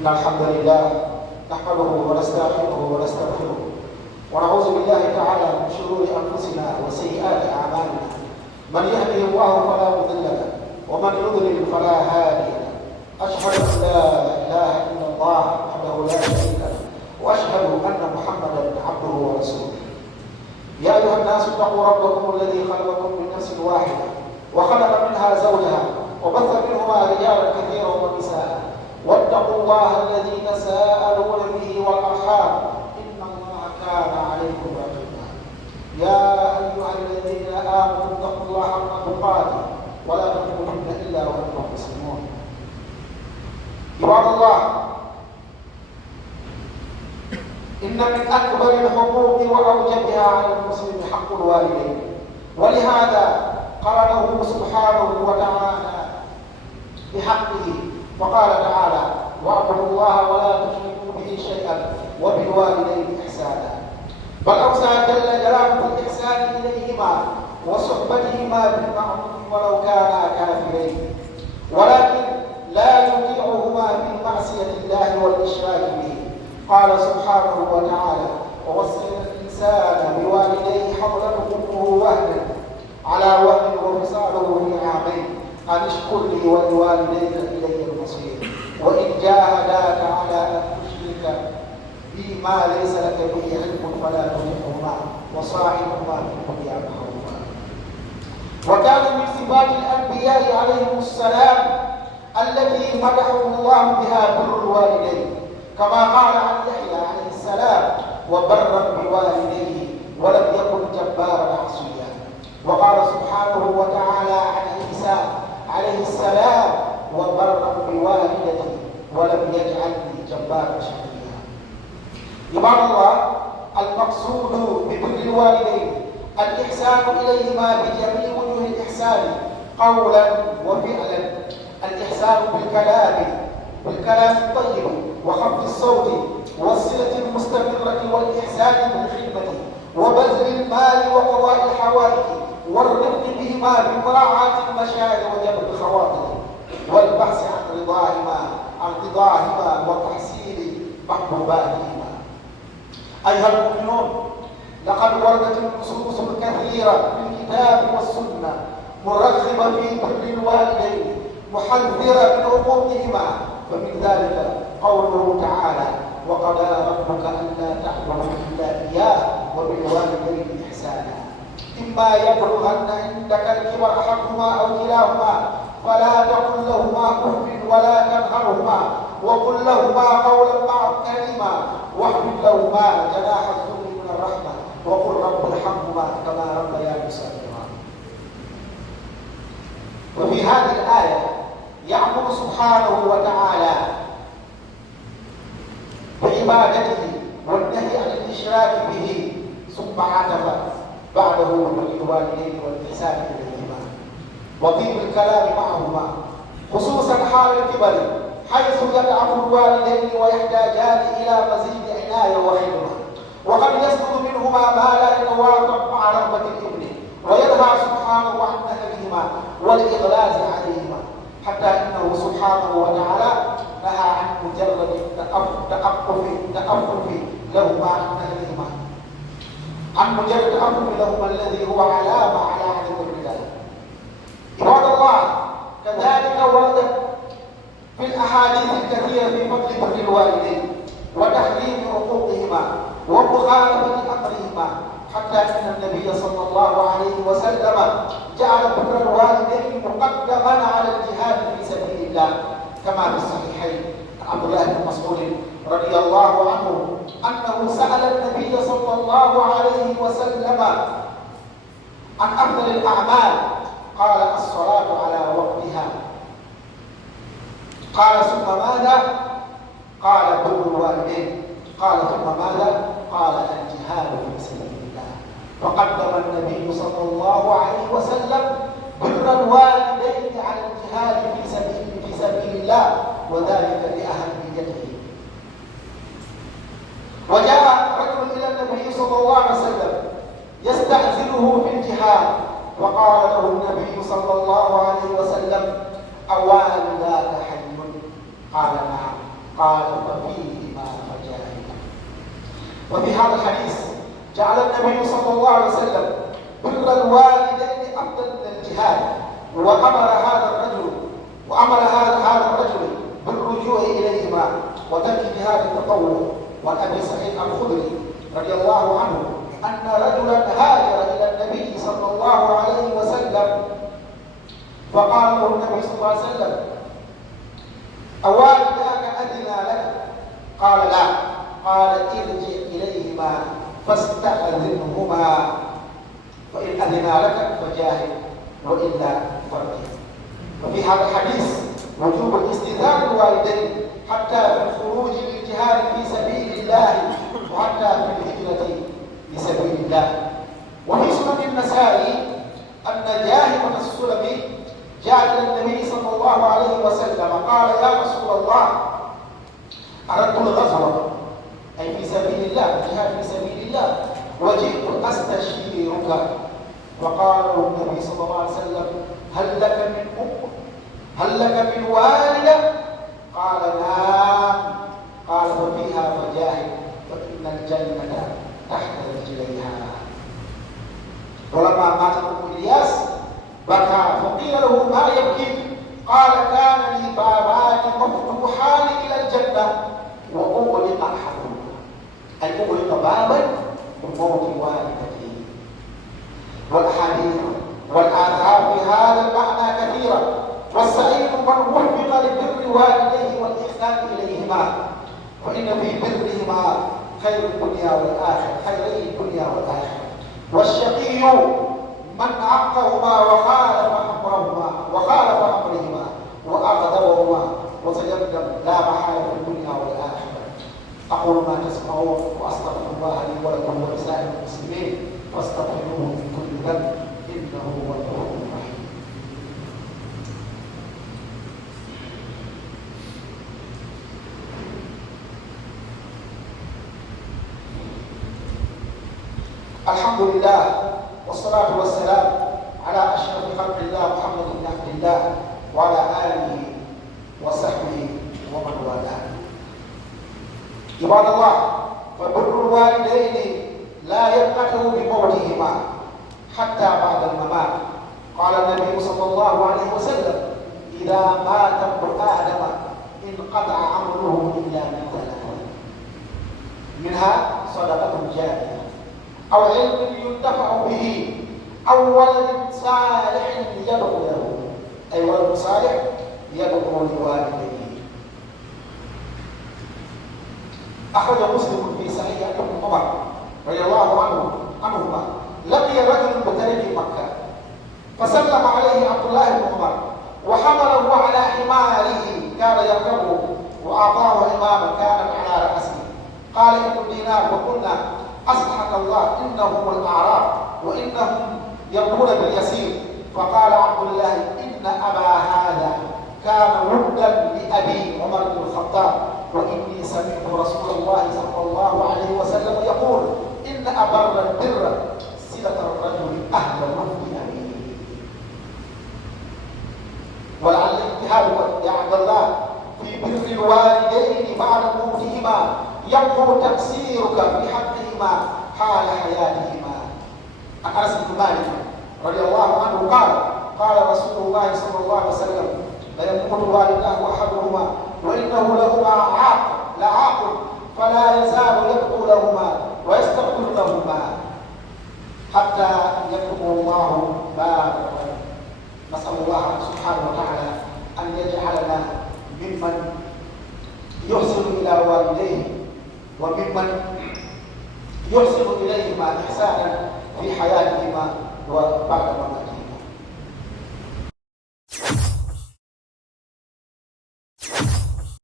إن الحمد لله نحمده ونستعينه ونستغفره ونعوذ بالله تعالى من شرور أنفسنا وسيئات أعمالنا. من يهده الله فلا مضل له ومن يضلل فلا هادي له. أشهد أن لا إله إلا الله وحده لا شريك له وأشهد أن محمدا عبده ورسوله. يا أيها الناس اتقوا ربكم الذي خلقكم من نفس واحدة وخلق منها زوجها وبث منهما رجالا كثيرا ونساء واتقوا الله الذي تساءلون به والأرحام إن الله كان عليكم رقيبا. يا أيها الذين آمنوا اتقوا الله حق تقاته ولا تموتن إلا وأنتم مسلمون. عباد الله، إن من أكبر الحقوق وأوجبها على المسلم حق الوالدين، ولهذا قرنه سبحانه وتعالى بحقه فقال تعالى: واعبدوا الله ولا تشركوا به شيئا وبالوالدين إحسانا. بل أوصى جل جلاله بالإحسان إليهما وصحبتهما بالمعروف ولو كانا كافرين، ولكن لا يطيعهما في معصية الله والإشراك به. قال سبحانه وتعالى: ووصينا الإنسان بوالديه حملته أمه وهنا على وهن وفصاله في عامين أن اشكر لي ولوالديك إلي المصير وإن جاهداك على أن تشرك بي ما ليس لك به علم فلا تطعهما وصاحبهما في الدنيا معروفا. وكان من صفات الأنبياء عليهم السلام التي مدحهم الله بها بر الوالدين، كما قال عن يحيى عليه السلام: وبرا بوالديه ولم يكن جبارا عصيا. وقال سبحانه وتعالى عن عيسى عليه السلام: وبرا بوالدتي ولم يجعلني جبارا شقيا. عباد الله، المقصود ببر الوالدين الإحسان إليهما بجميع وجوه الإحسان قولا وفعلا. الإحسان بالكلام الطيب وخفض الصوت والصلة المستمرة، والإحسان بالخدمة وبذل المال وقضاء الحوائج والرفق بهما بمراعاة المشاعر وجبر الخواطر والبحث عن رضاهما وتحصيل محبوباتهما. أيها المؤمنون، لقد وردت النصوص الكثيرة في الكتاب والسنة مرغبة في بر الوالدين محذرة من عقوقهما، فمن ذلك قوله تعالى: وقضى ربك ألا تعبدوا إلا إياه وبالوالدين إحسانا إما يبلغن عندك الكبر أحدهما أو كلاهما فلا تقل لهما أف ولا تنهرهما وقل لهما قولا كريما واحفظ لهما جناح الذل من الرحمة وقل رب ارحمهما كما ربياني صغيرا. وفي هذه الآية يأمر سبحانه وتعالى بعبادته والنهي عن الإشراك به، ثم عطف بعده بالوالدين والإحسان إليهما وطيب الكلام معهما، خصوصا حال الكبر حيث يضعف الوالدين ويحتاجان إلى مزيد عناية وخدمة، وقد يسقط منهما ما لا يتوافق مع رغبة الابن، وينهى سبحانه عن نهيهما والإغلاظ عليهما، حتى إنه سبحانه وتعالى نهى عن مجرد التأفف لهما عن مجرد التأفف لهما الذي هو علامة على عدم الرضا. عباد الله، كذلك وردت في الأحاديث الكثيرة في فضل بر الوالدين وتحريم عقوقهما ومخالفة أمرهما، حتى أن النبي صلى الله عليه وسلم جعل بر الوالدين مقدما على الجهاد في سبيل الله، كما في الصحيحين عن عبد الله بن مسعود رضي الله عنه أنه سأل النبي صلى الله عليه وسلم عن أفضل الأعمال، قال: الصلاة على وقتها. قال: ثم ماذا؟ قال: بر الوالدين. قال: ثم ماذا؟ قال: الجهاد في سبيل الله. فقدم النبي صلى الله عليه وسلم بر الوالدين على الجهاد في سبيل الله، وذلك لأهميته. وجاء رجل إلى النبي صلى الله عليه وسلم يستأذنه في الجهاد، وقال له النبي صلى الله عليه وسلم: أوالداك حي؟ قال: نعم. قال: النبي صلى الله عليه وسلم بر الوالدين أفضل من الجهاد، وأمر هذا الرجل بالرجوع إليهما وترك جهاد التطوع. وعن أبي سعيد الخدري رضي الله عنه أن رجلا هاجر إلى النبي صلى الله عليه وسلم فقال له النبي صلى الله عليه وسلم: أوالداك أذنا لك؟ قال: لا. قال: ارجع إليهما فاستأذنهما، فإن أذنا لك فجاهد وإلا فارجع. وفي هذا الحديث وجوب الاستئذان الوالدين حتى في الخروج للجهاد في سبيل الله وحتى في الهجرة لسبيل الله. وفي سنن النسائي أن جاهد السلمي جاء إلى النبي صلى الله عليه وسلم قال: يا رسول الله، أردت الغزوة أي في سبيل الله، الجهاد في سبيل الله، وجئت أستشيرك. فقال له النبي صلى الله عليه وسلم: هل لك من والدة؟ قال: نعم. قال: ففيها فجاهد فإن الجنة تحت رجليها. ولما مات ابن إلياس بكى فقيل له: ما يبكيك؟ قال: كان لي بابان مفتوحان إلى الجنة وأغلق أحدهما، أي أغلق بابا بموت والدتي. والأحاديث والآثار في هذا المعنى كثيرة، والسعيد من وفق لبر والديه والإحسان إليهما، فإن في برهما خير الدنيا والآخرة، خيري الدنيا والآخرة. والشقي من عقهما وخالف أمرهما وأغضبهما وتجنب لا محالة في الدنيا والآخرة. أقول ما تسمعون وأستغفر الله لي ولكم ولسائر المسلمين فاستغفروه من كل ذنب إنه هو الغفور الرحيم. الحمد لله والصلاة والسلام على أشرف خلق الله محمد بن عبد الله وعلى آله وصحبه ومن والاه. عباد الله، فبر الوالدين لا ينقطع بموتهما حتى بعد الممات. قال النبي صلى الله عليه وسلم: إذا مات ابن آدم انقطع عمله إلا من ثلاث: منها صدقة جارية أو علم ينتفع به أو ولد صالح يدعو له، أي ولد صالح يدعو لوالديه. أخرج مسلم في صحيح ابن عمر رضي الله عنهما: لقي رجل بطريق مكة فسلم عليه عبد الله بن عمر وحمله على حماره كان يركبه وأعطاه إماما كانت على رأسه. قال ابن دينار: وقلنا أصلحك الله إنهم الأعراب وإنهم يرضون باليسير. فقال عبد الله: إن أبا هذا كان ودا لأبي عمر بن الخطاب، وإني سمعت رسول الله صلى الله عليه وسلم يقول: إن أبر البر صلة الرجل أهل ود أبيه. ولعل الاجتهاد يا عبد الله في بر الوالدين بعد موتهما ينظر تقصيرك في حقهما حال حياتهما. عن أنس بن مالك رضي الله عنه قال رسول الله صلى الله عليه وسلم: ليموت والداه أحدهما وإنه لهما لعاق فلا يزال يدعو لهما ويستغفر لهما حتى يكتب الله بابا. نسأل الله سبحانه وتعالى أن يجعلنا ممن يحسن إلى والديه وممن يحسن إليهما إحسانا